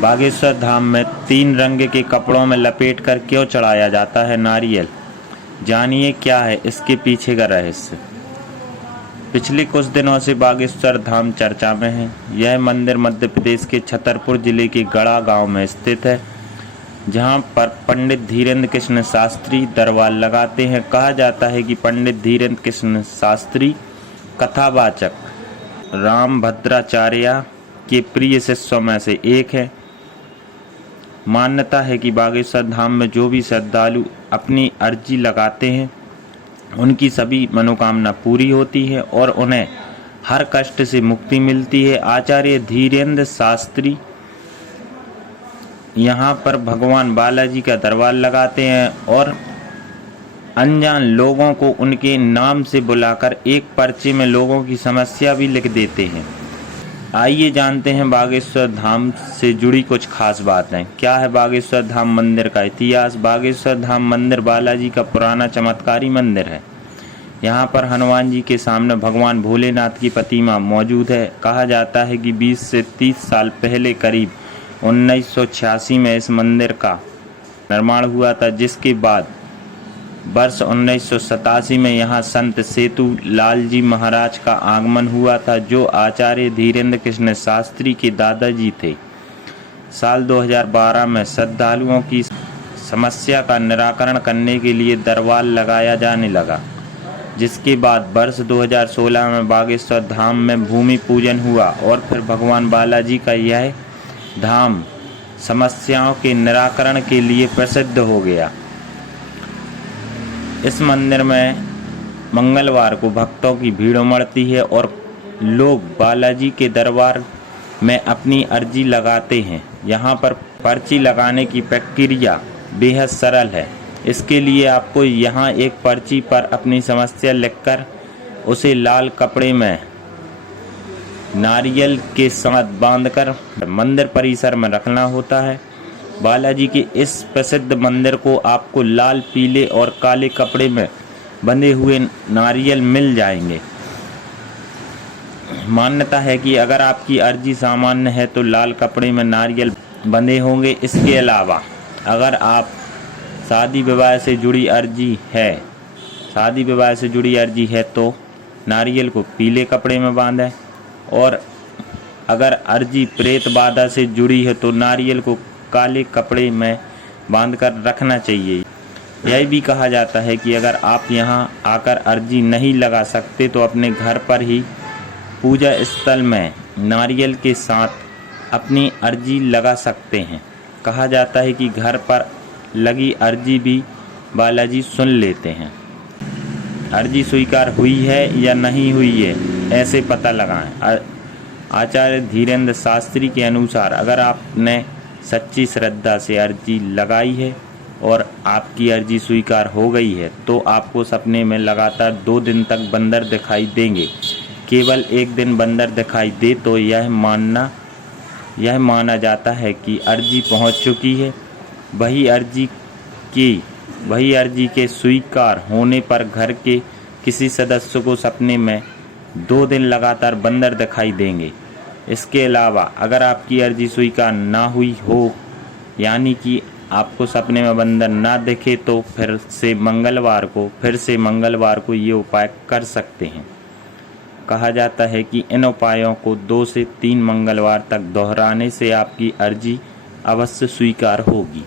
बागेश्वर धाम में 3 रंग के कपड़ों में लपेट कर क्यों चढ़ाया जाता है नारियल? जानिए क्या है इसके पीछे का रहस्य। पिछले कुछ दिनों से बागेश्वर धाम चर्चा में है। यह मंदिर मध्य प्रदेश के छतरपुर जिले के गढ़ा गांव में स्थित है, जहां पर पंडित धीरेन्द्र कृष्ण शास्त्री दरबार लगाते हैं। कहा जाता है कि पंडित धीरेन्द्र कृष्ण शास्त्री कथावाचक रामभद्राचार्य के प्रिय शिष्यों में से एक है। मान्यता है कि बागेश्वर धाम में जो भी श्रद्धालु अपनी अर्जी लगाते हैं, उनकी सभी मनोकामना पूरी होती है और उन्हें हर कष्ट से मुक्ति मिलती है। आचार्य धीरेन्द्र शास्त्री यहाँ पर भगवान बालाजी का दरबार लगाते हैं और अनजान लोगों को उनके नाम से बुलाकर एक पर्चे में लोगों की समस्या भी लिख देते हैं। आइए जानते हैं बागेश्वर धाम से जुड़ी कुछ खास बातें। क्या है बागेश्वर धाम मंदिर का इतिहास? बागेश्वर धाम मंदिर बालाजी का पुराना चमत्कारी मंदिर है। यहाँ पर हनुमान जी के सामने भगवान भोलेनाथ की प्रतिमा मौजूद है। कहा जाता है कि 20 से 30 साल पहले करीब 1986 में इस मंदिर का निर्माण हुआ था, जिसके बाद वर्ष 1987 में यहाँ संत सेतु लाल जी महाराज का आगमन हुआ था, जो आचार्य धीरेन्द्र कृष्ण शास्त्री के दादाजी थे। साल 2012 में श्रद्धालुओं की समस्या का निराकरण करने के लिए दरबार लगाया जाने लगा, जिसके बाद वर्ष 2016 में बागेश्वर धाम में भूमि पूजन हुआ और फिर भगवान बालाजी का यह धाम समस्याओं के निराकरण के लिए प्रसिद्ध हो गया। इस मंदिर में मंगलवार को भक्तों की भीड़ उमड़ती है और लोग बालाजी के दरबार में अपनी अर्जी लगाते हैं। यहाँ पर पर्ची लगाने की प्रक्रिया बेहद सरल है। इसके लिए आपको यहाँ एक पर्ची पर अपनी समस्या लिखकर उसे लाल कपड़े में नारियल के साथ बांधकर मंदिर परिसर में रखना होता है। बालाजी के इस प्रसिद्ध मंदिर को आपको लाल, पीले और काले कपड़े में बंधे हुए नारियल मिल जाएंगे। मान्यता है कि अगर आपकी अर्जी सामान्य है तो लाल कपड़े में नारियल बंधे होंगे। इसके अलावा अगर आप शादी विवाह से जुड़ी अर्जी है तो नारियल को पीले कपड़े में बांधें, और अगर अर्जी प्रेत बाधा से जुड़ी है तो नारियल को काले कपड़े में बांधकर रखना चाहिए। यह भी कहा जाता है कि अगर आप यहां आकर अर्जी नहीं लगा सकते तो अपने घर पर ही पूजा स्थल में नारियल के साथ अपनी अर्जी लगा सकते हैं। कहा जाता है कि घर पर लगी अर्जी भी बालाजी सुन लेते हैं। अर्जी स्वीकार हुई है या नहीं हुई है, ऐसे पता लगाएं। आचार्य धीरेन्द्र शास्त्री के अनुसार अगर आपने सच्ची श्रद्धा से अर्जी लगाई है और आपकी अर्जी स्वीकार हो गई है तो आपको सपने में लगातार 2 दिन तक बंदर दिखाई देंगे। केवल एक दिन बंदर दिखाई दे तो यह माना जाता है कि अर्जी पहुंच चुकी है। वही अर्जी के स्वीकार होने पर घर के किसी सदस्य को सपने में 2 दिन लगातार बंदर दिखाई देंगे। इसके अलावा अगर आपकी अर्जी स्वीकार ना हुई हो, यानी कि आपको सपने में बंदर ना दिखे, तो फिर से मंगलवार को ये उपाय कर सकते हैं। कहा जाता है कि इन उपायों को 2 से 3 मंगलवार तक दोहराने से आपकी अर्जी अवश्य स्वीकार होगी।